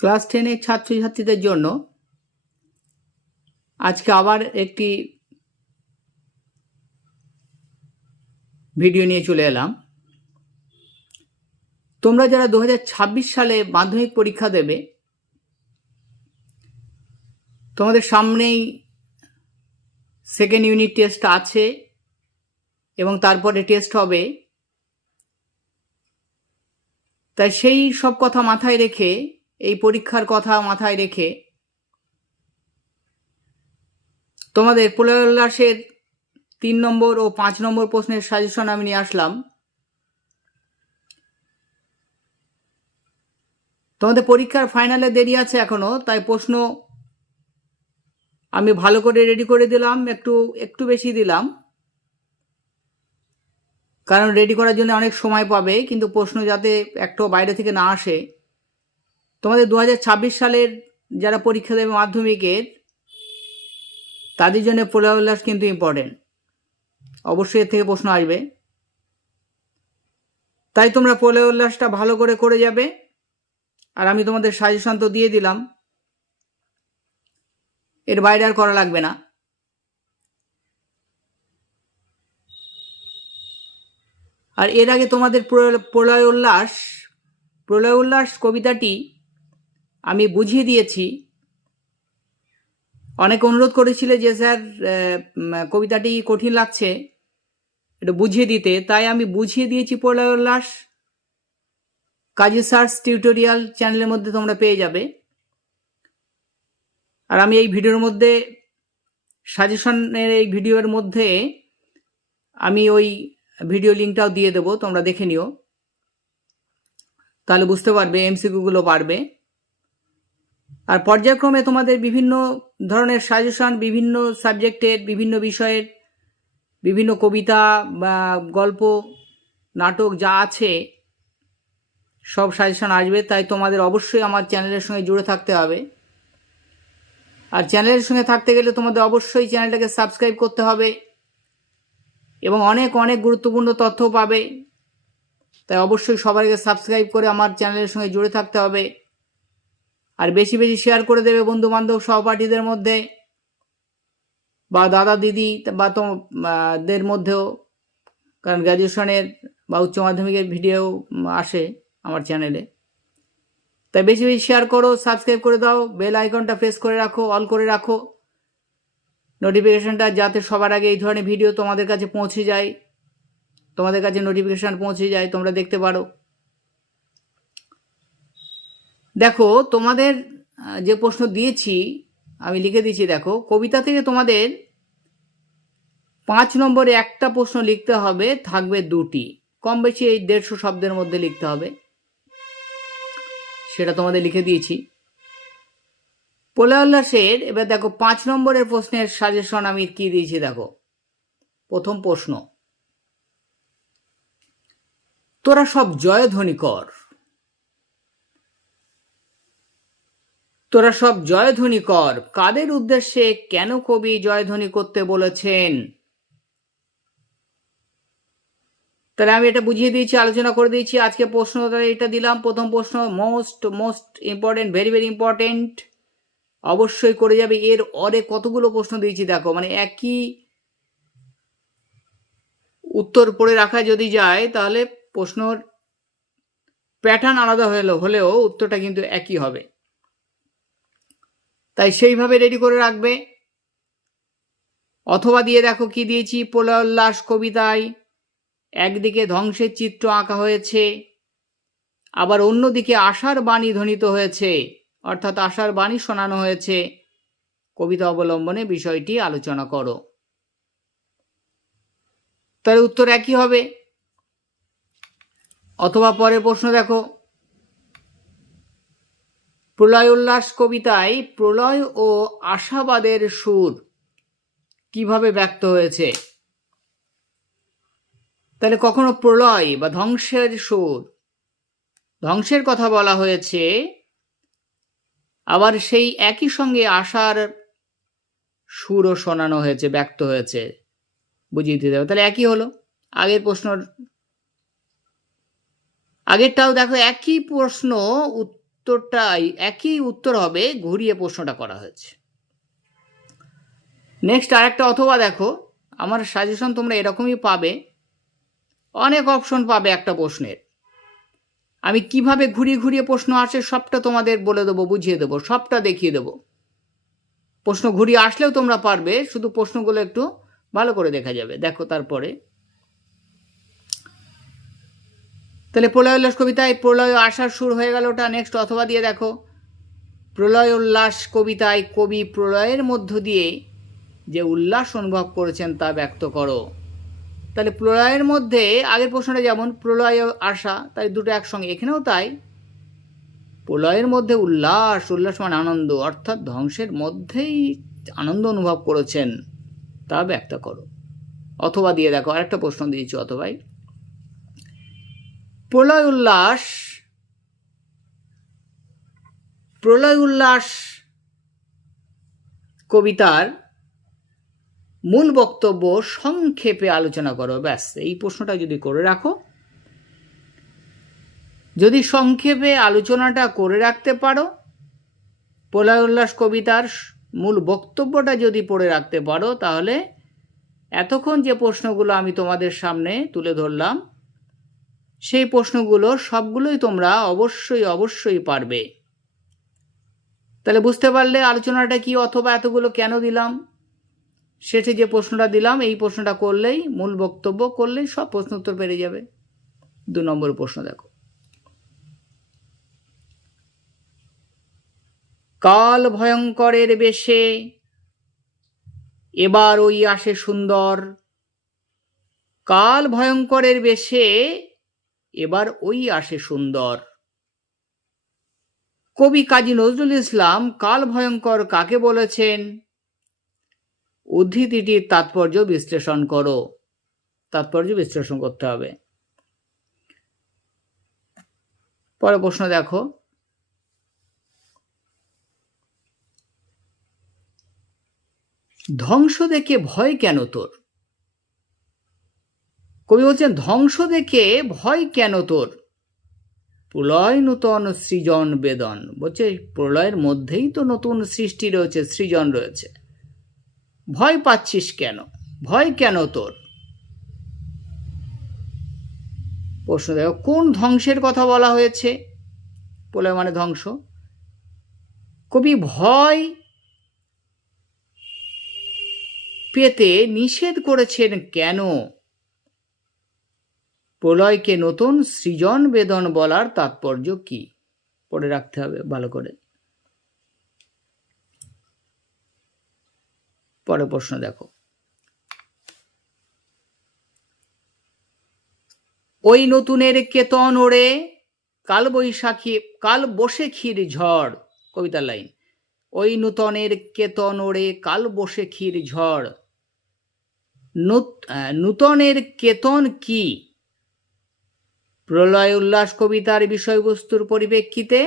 Class টেনের ছাত্রছাত্রীদের জন্য আজকে আবার একটি ভিডিও নিয়ে চলে এলাম। তোমরা যারা দু হাজার ছাব্বিশ সালে মাধ্যমিক পরীক্ষা দেবে, তোমাদের সামনেই সেকেন্ড ইউনিট টেস্ট আছে এবং তারপরে টেস্ট হবে। তাই সেই সব কথা মাথায় রেখে এই পরীক্ষার কথা মাথায় রেখে তোমাদের প্রলয়োল্লাসের তিন নম্বর ও পাঁচ নম্বর প্রশ্নের সাজেশন আমি নিয়ে আসলাম। তোমাদের পরীক্ষার ফাইনালে দেরি আছে এখনও, তাই প্রশ্ন আমি ভালো করে রেডি করে দিলাম, একটু একটু বেশি দিলাম। কারণ রেডি করার জন্য অনেক সময় পাবে, কিন্তু প্রশ্ন যাতে একটু বাইরে থেকে না আসে তোমাদের দু হাজার ছাব্বিশ সালের যারা পরীক্ষা দেবে মাধ্যমিকের, তাদের জন্য প্রলয় উল্লাস কিন্তু ইম্পর্টেন্ট অবশ্যই এর থেকে প্রশ্ন আসবে। তাই তোমরা প্রলয় উল্লাসটা ভালো করে করে যাবে। আর আমি তোমাদের সাজেশন তো দিয়ে দিলাম। এর বাইরে আর করা লাগবে না। আর এর আগে তোমাদের প্রলয় উল্লাস প্রলয় উল্লাস কবিতাটি আমি বুঝিয়ে দিয়েছি। অনেক অনুরোধ করেছিলে যে, স্যার কবিতাটি কঠিন লাগছে একটু বুঝিয়ে দিতে। তাই আমি বুঝিয়ে দিয়েছি প্রলয় উল্লাস। কাজী সার্চ টিউটোরিয়াল চ্যানেলের মধ্যে তোমরা পেয়ে যাবে। আর আমি এই ভিডিওর মধ্যে, সাজেশনের এই ভিডিওর মধ্যে আমি ওই ভিডিও লিঙ্কটাও দিয়ে দেবো, তোমরা দেখে নিও। তাহলে বুঝতে পারবে এমসিকিউগুলো পারবে আর পর্যায়ক্রমে তোমাদের বিভিন্ন ধরনের সাজেশন, বিভিন্ন সাবজেক্টের, বিভিন্ন বিষয়ের, বিভিন্ন কবিতা বা গল্প, নাটক যা আছে, সব সাজেশন আসবে। তাই তোমাদের অবশ্যই আমার চ্যানেলের সঙ্গে জুড়ে থাকতে হবে। আর চ্যানেলের সঙ্গে থাকতে গেলে তোমাদের অবশ্যই চ্যানেলটাকে সাবস্ক্রাইব করতে হবে এবং অনেক অনেক গুরুত্বপূর্ণ তথ্য পাবে। তাই অবশ্যই সবাইকে সাবস্ক্রাইব করে আমার চ্যানেলের সঙ্গে জুড়ে থাকতে হবে। আর বেশি বেশি শেয়ার করে দেবে বন্ধু বান্ধব সহপাঠীদের মধ্যে বা দাদা দিদি বা তোমাদের মধ্যেও। কারণ গ্র্যাজুয়েশনের বা উচ্চ মাধ্যমিকের ভিডিও আসে আমার চ্যানেলে তাই বেশি বেশি শেয়ার করো সাবস্ক্রাইব করে দাও বেল আইকনটা প্রেস করে রাখো অল করে রাখো। নোটিফিকেশানটা যাতে সবার আগে এই ধরনের ভিডিও তোমাদের কাছে পৌঁছে যায়। তোমাদের কাছে নোটিফিকেশান পৌঁছে যায়, তোমরা দেখতে পারো। দেখো, তোমাদের যে প্রশ্ন দিয়েছি, আমি লিখে দিয়েছি, দেখো, কবিতা থেকে তোমাদের পাঁচ নম্বরে একটা প্রশ্ন লিখতে হবে, থাকবে দুটি। কম বেশি এই দেড়শো শব্দের মধ্যে লিখতে হবে। সেটা তোমাদের লিখে দিয়েছি। উল্লাসের এবার দেখো, পাঁচ নম্বরের প্রশ্নের সাজেশন আমি কি দিয়েছি, দেখো। প্রথম প্রশ্ন, তোরা সব জয়ধ্বনি কর তোরা সব জয়ধ্বনি কর। কাদের উদ্দেশ্যে কেন কবি জয়ধ্বনি করতে বলেছেন? তাহলে আমি এটা বুঝিয়ে দিয়েছি, আলোচনা করে দিয়েছি। আজকে প্রশ্ন এটা দিলাম। প্রথম প্রশ্ন most most important very very important অবশ্যই করে যাবে। এর অরে কতগুলো প্রশ্ন দিয়েছি দেখো। মানে একই উত্তর পড়ে রাখা যদি যায়, তাহলে প্রশ্নর প্যাটার্ন আলাদা হলো, হলেও উত্তরটা কিন্তু একই হবে। তাই সেইভাবে রেডি করে রাখবে। অথবা দিয়ে দেখো কি দিয়েছি, প্রলয়োল্লাস কবিতায়। একদিকে ধ্বংসের চিত্র আঁকা হয়েছে, আবার অন্যদিকে আশার বাণী ধ্বনিত হয়েছে, অর্থাৎ আশার বাণী শোনানো হয়েছে। কবিতা অবলম্বনে বিষয়টি আলোচনা করো। তার উত্তর একই হবে। অথবা পরের প্রশ্ন দেখো। প্রলয় উল্লাস কবিতায় প্রলয় ও আশাবাদের সুর কীভাবে ব্যক্ত হয়েছে? তাহলে কখনো প্রলয় বা ধ্বংসের সুর? ধ্বংসের কথা বলা হয়েছে, আবার সেই একই সঙ্গে আশার সুরও শোনানো হয়েছে, ব্যক্ত হয়েছে। বুঝিয়ে দিতে হবে। তাহলে একই হলো। আগের প্রশ্নর আগেরটাও দেখো, একই প্রশ্ন উত্তরটাই একই উত্তর হবে, ঘুরিয়ে প্রশ্নটা করা হয়েছে। নেক্সট আরেকটা অথবা দেখো, আমার সাজেশন তোমরা এরকমই পাবে। অনেক অপশন পাবে একটা প্রশ্নের। আমি কীভাবে ঘুরিয়ে ঘুরিয়ে প্রশ্ন আসে সবটা তোমাদের বলে দেবো, বুঝিয়ে দেবো, সবটা দেখিয়ে দেবো। প্রশ্ন ঘুরিয়ে আসলেও তোমরা পারবে, শুধু প্রশ্নগুলো একটু ভালো করে দেখা যাবে। দেখো তারপরে। তাহলে প্রলয় উল্লাস কবিতায় প্রলয় আসার সুর হয়ে গেল ওটা নেক্সট অথবা দিয়ে দেখো। প্রলয় উল্লাস কবিতায় কবি প্রলয়ের মধ্য দিয়ে যে উল্লাস অনুভব করেছেন তা ব্যক্ত করো। তাহলে প্রলয়ের মধ্যে আগের প্রশ্নটা যেমন, প্রলয় আসা তাই দুটো একসঙ্গে, এখানেও তাই। প্রলয়ের মধ্যে উল্লাস উল্লাস মানে আনন্দ, অর্থাৎ ধ্বংসের মধ্যেই আনন্দ অনুভব করেছেন, তা ব্যক্ত করো। অথবা দিয়ে দেখো, আরেকটা প্রশ্ন দিয়েছি অথবাই। প্রলয় উল্লাস প্রলয় উল্লাস কবিতার মূল বক্তব্য সংক্ষেপে আলোচনা করো, ব্যাস। এই প্রশ্নটা যদি করে রাখো, যদি সংক্ষেপে আলোচনাটা করে রাখতে পারো প্রলয় উল্লাস কবিতার মূল বক্তব্যটা যদি পড়ে রাখতে পারো, তাহলে এতক্ষণ যে প্রশ্নগুলো আমি তোমাদের সামনে তুলে ধরলাম সেই প্রশ্নগুলো সবগুলোই তোমরা অবশ্যই অবশ্যই পারবে। তাহলে বুঝতে পারলে আলোচনাটা কি অথবা এতগুলো কেন দিলাম? শেষে যে প্রশ্নটা দিলাম, এই প্রশ্নটা করলেই, মূল বক্তব্য করলেই সব প্রশ্ন উত্তর পেরে যাবে। দু নম্বর প্রশ্ন দেখো। কাল ভয়ঙ্করের বেশে এবার ওই আসে সুন্দর। কাল ভয়ঙ্করের বেশে এবার ওই আসে সুন্দর। কবি কাজী নজরুল ইসলাম, কাল ভয়ঙ্কর কাকে বলেছেন? উদ্ধৃতিটির তাৎপর্য বিশ্লেষণ করো। তাৎপর্য বিশ্লেষণ করতে হবে। পরে প্রশ্ন দেখো। ধ্বংস দেখে ভয় কেন তোর? কবি বলছেন, ধ্বংস দেখে ভয় কেন তোর? প্রলয় নূতন সৃজন বেদন। বলছে, প্রলয়ের মধ্যেই তো নতুন সৃষ্টি রয়েছে, সৃজন রয়েছে। ভয় পাচ্ছিস কেন? ভয় কেন তোর? প্রশ্ন, দেখো, কোন ধ্বংসের কথা বলা হয়েছে? প্রলয় মানে ধ্বংস। কবি, ভয় পেতে নিষেধ করেছেন কেন? প্রলয়কে নতুন সৃজন বেদন বলার তাৎপর্য কি? পড়ে রাখতে হবে ভালো করে। পরে প্রশ্ন দেখো। ওই নতুনের কেতন ওড়ে, কাল বৈশাখী, কাল বসে ক্ষীর ঝড়, কবিতার লাইন। ওই নূতনের কেতন ওড়ে, কাল বসে ক্ষীর ঝড় নূতনের কেতন কি? প্রলয় উল্লাস কবিতার বিষয়বস্তুর পরিপ্রেক্ষিতে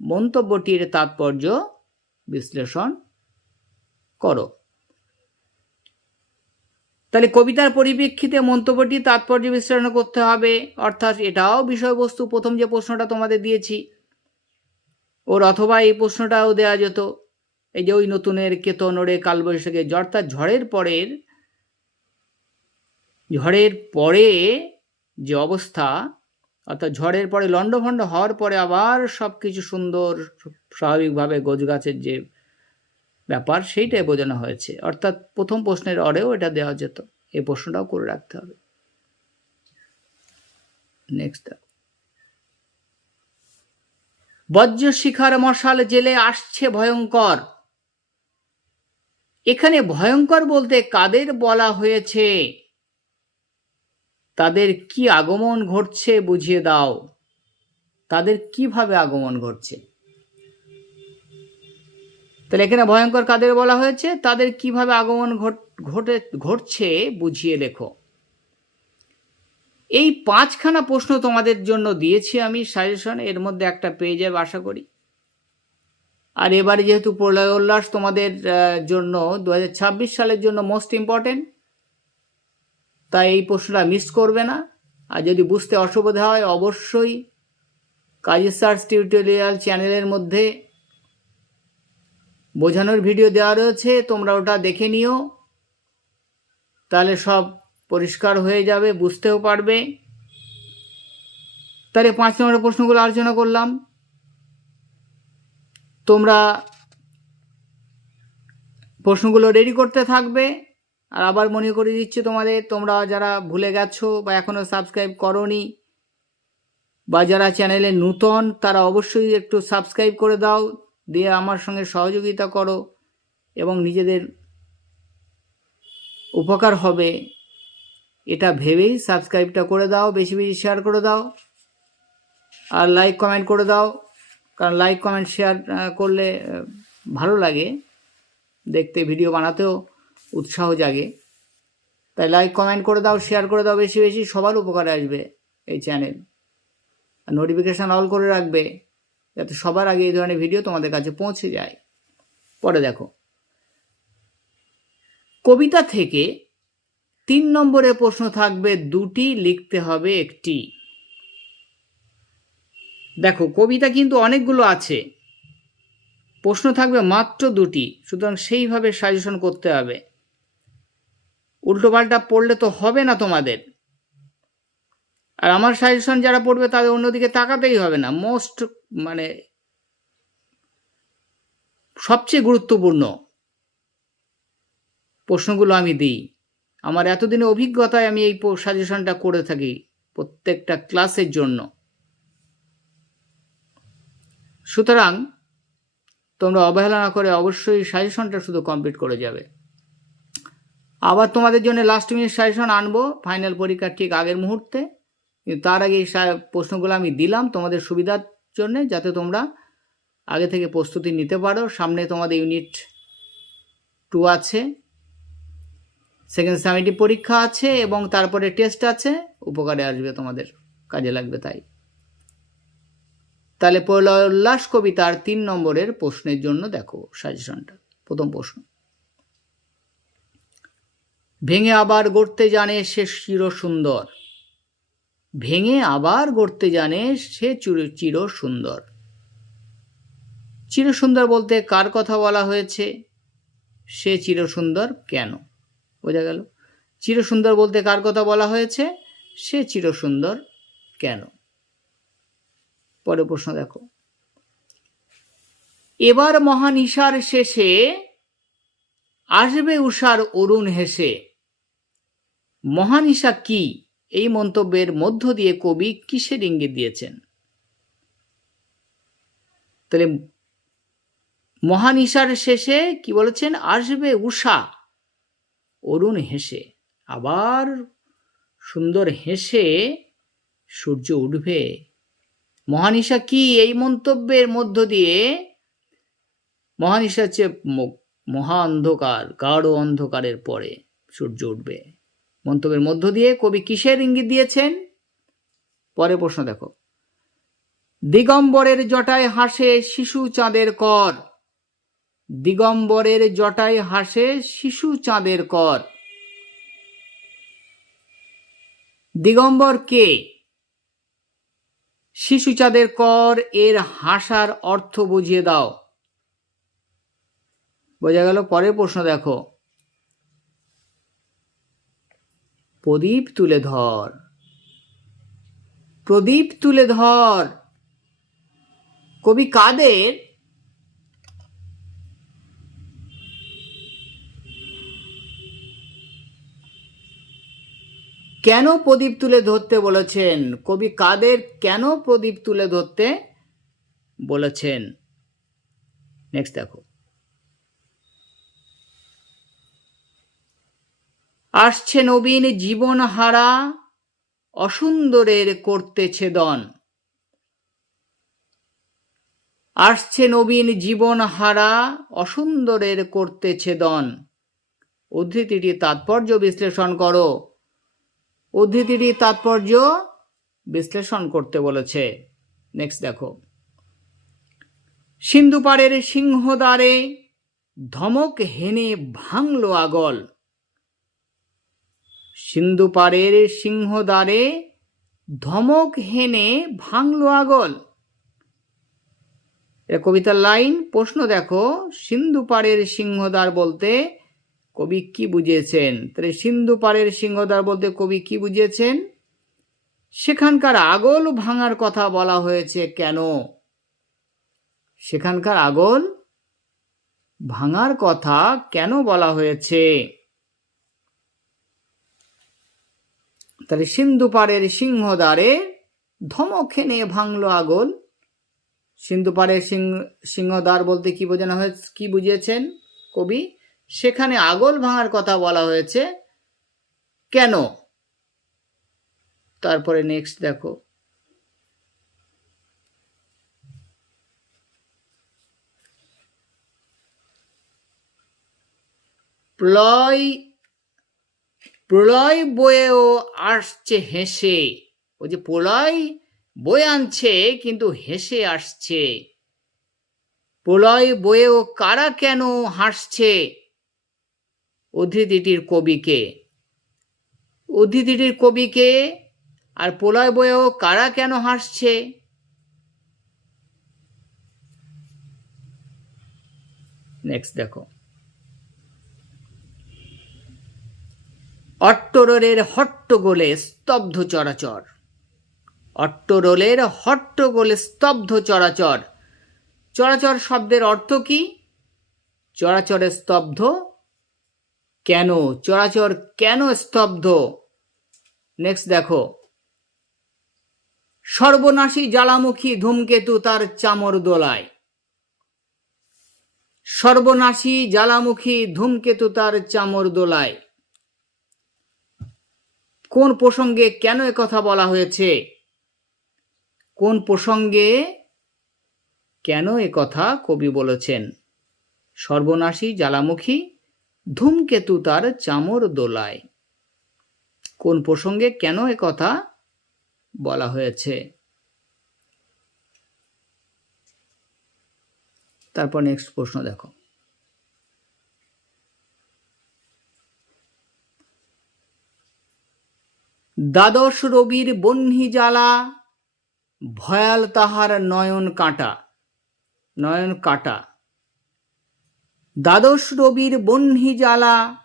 মন্তব্যটির তাৎপর্য বিশ্লেষণ করো। তাহলে কবিতার পরিপ্রেক্ষিতে মন্তব্যটি তাৎপর্য বিশ্লেষণ করতে হবে, অর্থাৎ এটাও বিষয়বস্তু, প্রথম যে প্রশ্নটা তোমাদের দিয়েছি, ওর অথবা এই প্রশ্নটাও দেওয়া যেত, এই যে ওই নতুনের কেতন ওড়ে কালবৈশাখে অর্থাৎ ঝড়ের পরের, ঝড়ের পরে যে অবস্থা অর্থাৎ ঝড়ের পরে লণ্ডভণ্ড হওয়ার পরে আবার সব কিছু সুন্দর, স্বাভাবিকভাবে গাছের যে ব্যাপার সেইটাই বোঝানো হয়েছে। অর্থাৎ প্রথম প্রশ্নের অরেও এটা দেওয়া যেত। এই প্রশ্নটাও করে রাখতে হবে। নেক্সট বজ্র শিখার মশাল জেলে আসছে ভয়ঙ্কর। এখানে ভয়ঙ্কর বলতে কাদের বলা হয়েছে? তাদের কি আগমন ঘটছে বুঝিয়ে দাও। তাদের কীভাবে আগমন ঘটছে? তাহলে এখানে ভয়ঙ্কর কাদের বলা হয়েছে? তাদের কীভাবে আগমন ঘটে ঘটছে বুঝিয়ে লেখো। এই পাঁচখানা প্রশ্ন তোমাদের জন্য দিয়েছি আমি সাজেশন এর মধ্যে একটা পেয়ে যাবে আশা করি। আর এবারে যেহেতু প্রলয় উল্লাস তোমাদের জন্য দু হাজার ছাব্বিশ সালের জন্য মোস্ট ইম্পর্টেন্ট তাই এই প্রশ্নটা মিস করবে না। আর যদি বুঝতে অসুবিধা হয়, অবশ্যই কাজী সার্চ টিউটোরিয়াল চ্যানেলের মধ্যে বোঝানোর ভিডিও দেওয়া রয়েছে, তোমরা ওটা দেখে নিও। তাহলে সব পরিষ্কার হয়ে যাবে, বুঝতেও পারবে। তাহলে পাঁচ নম্বরের প্রশ্নগুলো আলোচনা করলাম। তোমরা প্রশ্নগুলো রেডি করতে থাকবে। আর আবার মনে করে দিচ্ছি তোমাদের, তোমরা যারা ভুলে গেছো বা এখনও সাবস্ক্রাইব করনি বা যারা চ্যানেলে নূতন, তারা অবশ্যই একটু সাবস্ক্রাইব করে দাও, দিয়ে আমার সঙ্গে সহযোগিতা করো এবং নিজেদের উপকার হবে। এটা ভেবেই সাবস্ক্রাইবটা করে দাও, বেশি বেশি শেয়ার করে দাও। আর লাইক কমেন্ট করে দাও, কারণ লাইক কমেন্ট শেয়ার করলে ভালো লাগে। দেখতে ভিডিও বানাতেও। উৎসাহ জাগে। তাই লাইক কমেন্ট করে দাও শেয়ার করে দাও বেশি বেশি, সবার উপকারে আসবে এই চ্যানেল আর নোটিফিকেশান অল করে রাখবে, যাতে সবার আগে এই ধরনের ভিডিও তোমাদের কাছে পৌঁছে যায়। পরে দেখো। কবিতা থেকে তিন নম্বরে প্রশ্ন থাকবে, দুটি লিখতে হবে একটি। দেখো, কবিতা কিন্তু অনেকগুলো আছে। প্রশ্ন থাকবে মাত্র দুটি, সুতরাং সেইভাবে সাজেশন করতে হবে। উল্টোপাল্টা পড়লে তো হবে না তোমাদের। আর আমার সাজেশন যারা পড়বে তাদের অন্যদিকে তাকাতেই হবে না। মোস্ট মানে সবচেয়ে গুরুত্বপূর্ণ প্রশ্নগুলো আমি দিই। আমার এতদিনের অভিজ্ঞতায় আমি এই সাজেশনটা করে থাকি প্রত্যেকটা ক্লাসের জন্য। সুতরাং তোমরা অবহেলা না করে অবশ্যই সাজেশনটা শুধু কমপ্লিট করে যাবে। আবার তোমাদের জন্য লাস্ট মিনিট সাজেশন আনব। ফাইনাল পরীক্ষার ঠিক আগের মুহূর্তে। তার আগে এই প্রশ্নগুলো আমি দিলাম তোমাদের সুবিধার জন্যে, যাতে তোমরা আগে থেকে প্রস্তুতি নিতে পারো। সামনে তোমাদের ইউনিট টু আছে সেকেন্ড সামিটিভ পরীক্ষা আছে এবং তারপরে টেস্ট আছে। উপকারে আসবে তোমাদের, কাজে লাগবে তাই। তাহলে প্রলয় উল্লাস কবিতার তিন নম্বরের প্রশ্নের জন্য দেখো সাজেশনটা প্রথম প্রশ্ন। ভেঙে আবার গড়তে জানে সে চির সুন্দর ভেঙে আবার গড়তে জানে সে চির- চির সুন্দর চির সুন্দর বলতে কার কথা বলা হয়েছে? সে চির সুন্দর কেন? বোঝা গেল। চির সুন্দর বলতে কার কথা বলা হয়েছে? সে চির সুন্দর কেন? পরে প্রশ্ন দেখো। এবার মহান ঈশার শেষে আসবে উষার অরুণ হেসে। মহান ঈশা কি? এই মন্তব্যের মধ্য দিয়ে কবি কিসের ইঙ্গিত দিয়েছেন? তাহলে মহান ঈশার শেষে কি বলেছেন? আসবে উষা। অরুণ হেসে। আবার সুন্দর হেসে সূর্য উঠবে। মহানিশা কি? এই মন্তব্যের মধ্য দিয়ে মহানিশা হচ্ছে মহা অন্ধকার, গাঢ় অন্ধকারের পরে সূর্য উঠবে। মন্তব্যের মধ্য দিয়ে কবি কিসের ইঙ্গিত দিয়েছেন? পরে প্রশ্ন দেখো। দিগম্বরের জটায় হাসে শিশু চাঁদের কর। দিগম্বরের জটায় হাসে শিশু চাঁদের কর। দিগম্বর কে? শিশু চাঁদের কর, এর হাসার অর্থ বুঝিয়ে দাও। বোঝা গেল, পরের প্রশ্ন দেখো। প্রদীপ তুলে ধর। প্রদীপ তুলে ধর। কবি কাদের? কেন প্রদীপ তুলে ধরতে বলেছেন? কবি কাদের কেন প্রদীপ তুলে ধরতে বলেছেন? নেক্সট দেখো। আসছে নবীন জীবন হারা অসুন্দরের করতে ছেদন আসছে নবীন জীবন হারা অসুন্দরের করতে ছেদন উদ্ধৃতিটি তাৎপর্য বিশ্লেষণ করো। উদ্ধৃতিটি তাৎপর্য বিশ্লেষণ করতে বলেছে। নেক্সট দেখো। সিন্ধুপাড়ের সিংহদ্বারে ধমক হেনে ভাঙলো আগল। সিন্ধুপাড়ের সিংহদ্বারে ধমক হেনে ভাঙলো আগল। এটা কবিতার লাইন, প্রশ্ন দেখো সিন্ধু পাড়ের সিংহদ্বার বলতে কবি কি বুঝিয়েছেন? তাহলে সিন্ধু পাড়ের সিংহদ্বার বলতে কবি কি বুঝিয়েছেন? সেখানকার আগল ভাঙার কথা বলা হয়েছে কেন? সেখানকার আগল ভাঙার কথা কেন বলা হয়েছে? তাহলে সিন্ধু পাড়ের সিংহদ্বারে ধমকেনে ভাঙলো আগল সিন্ধু পাড়ের সিংহ সিংহদ্বার বলতে কি বোঝানো হয়েছে, কি বুঝিয়েছেন কবি? সেখানে আগল ভাঙার কথা বলা হয়েছে, কেন? তারপরে নেক্সট দেখো। প্রলয় প্রলয় বয়েও আসছে হেসে। ওই যে প্রলয় বয়ে আনছে, কিন্তু হেসে আসছে। প্রলয় বয়েও কারা কেন হাসছে? উদ্ধৃতিটির কবিকে। উদ্ধৃতিটির কবিকে আর প্রলয় বয়েও কারা কেন হাসছে? নেক্সট দেখো। অট্টরোলের হট্টগোলে স্তব্ধ চরাচর। অট্টরোলের হট্টগোলে স্তব্ধ চরাচর। চরাচর শব্দের অর্থ কি? চরাচরে স্তব্ধ। কেন? চরাচর কেন স্তব্ধ? নেক্সট দেখো। সর্বনাশী জ্বালামুখী ধূমকেতু তার চামর দোলায়। সর্বনাশী জ্বালামুখী ধূমকেতু তার চামর দোলায়। কোন প্রসঙ্গে কেন কথা বলা হয়েছে? কোন প্রসঙ্গে কেন কথা কবি বলেছেন? সর্বনাশী জ্বালামুখী ধূমকেতু তার চামর দোলায়। কোন প্রসঙ্গে কেন কথা বলা হয়েছে? তারপর নেক্সট প্রশ্ন দেখো। দ্বাদশ রবির বহ্নি জ্বালা, ভয়াল তাহার নয়ন কাটা নয়ন কাটা। দ্বাদশ রবির বহ্নি জ্বালা,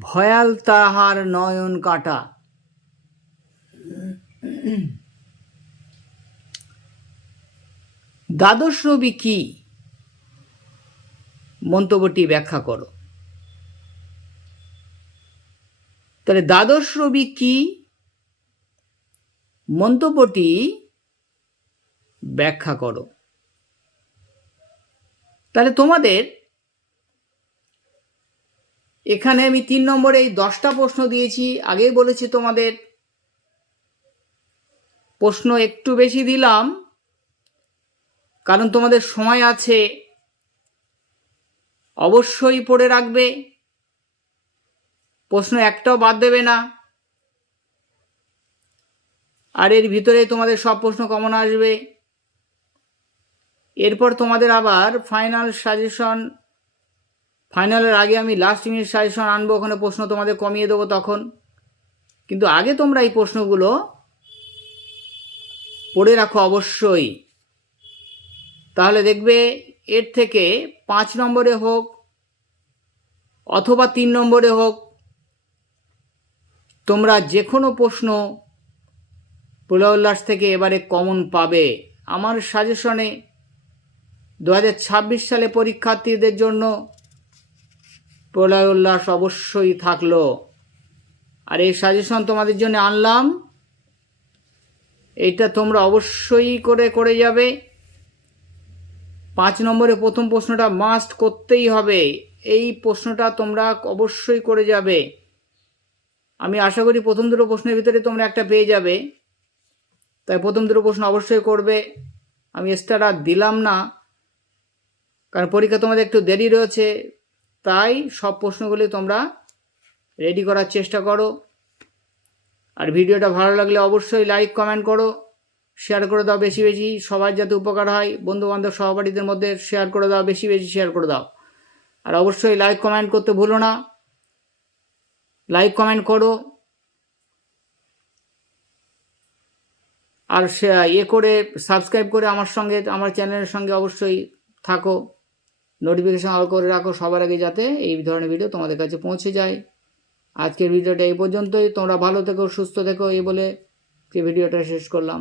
ভয়াল তাহার নয়ন কাটা। দ্বাদশ রবি কি? মন্তব্যটি ব্যাখ্যা করো। তাহলে দ্বাদশ রবি কি? মন্তব্যটি ব্যাখ্যা করো। তাহলে তোমাদের এখানে আমি তিন নম্বরে এই দশটা প্রশ্ন দিয়েছি। আগেই বলেছি তোমাদের প্রশ্ন একটু বেশি দিলাম, কারণ তোমাদের সময় আছে। অবশ্যই পড়ে রাখবে। প্রশ্ন একটাও বাদ দেবে না। আর এর ভিতরে তোমাদের সব প্রশ্ন কমন আসবে। এরপর তোমাদের আবার ফাইনাল সাজেশন ফাইনালের আগে আমি লাস্ট মিনিট সাজেশন আনব, ওখানে প্রশ্ন তোমাদের কমিয়ে দেবো তখন। কিন্তু আগে তোমরা এই প্রশ্নগুলো পড়ে রাখো অবশ্যই। তাহলে দেখবে এর থেকে পাঁচ নম্বরে হোক, অথবা তিন নম্বরে হোক তোমরা যে কোনো প্রশ্ন উল্লাস থেকে এবারে কমন পাবে। আমার সাজেশনে দু হাজার ছাব্বিশ সালে পরীক্ষার্থীদের জন্য উল্লাস অবশ্যই থাকল। আর এই সাজেশন তোমাদের জন্য আনলাম। এটা তোমরা অবশ্যই করে করে যাবে। পাঁচ নম্বরে প্রথম প্রশ্নটা মাস্ট করতেই হবে। এই প্রশ্নটা তোমরা অবশ্যই করে যাবে। আমি আশা করি প্রথম দুটো প্রশ্নের ভিতরে তোমরা একটা পেয়ে যাবে। তাই প্রথম দুটো প্রশ্ন অবশ্যই করবে। আমি এক্সট্রা আর দিলাম না, কারণ পরীক্ষা তোমাদের একটু দেরি রয়েছে। তাই সব প্রশ্নগুলি তোমরা রেডি করার চেষ্টা করো। আর ভিডিওটা ভালো লাগলে অবশ্যই লাইক কমেন্ট করো শেয়ার করে দাও বেশি বেশি। সবার যাতে উপকার হয়, বন্ধুবান্ধব সহপাঠীদের মধ্যে শেয়ার করে দাও, বেশি বেশি শেয়ার করে দাও। আর অবশ্যই লাইক কমেন্ট করতে ভুলো না। লাইক কমেন্ট করো। আর সে ইয়ে করে সাবস্ক্রাইব করে আমার সঙ্গে, আমার চ্যানেলের সঙ্গে অবশ্যই থাকো। নোটিফিকেশন অল করে রাখো সবার আগে যাতে এই ধরনের ভিডিও তোমাদের কাছে পৌঁছে যায়। আজকের ভিডিওটা এই পর্যন্তই। তোমরা ভালো থেকো, সুস্থ থেকো, এই বলে ভিডিওটা শেষ করলাম।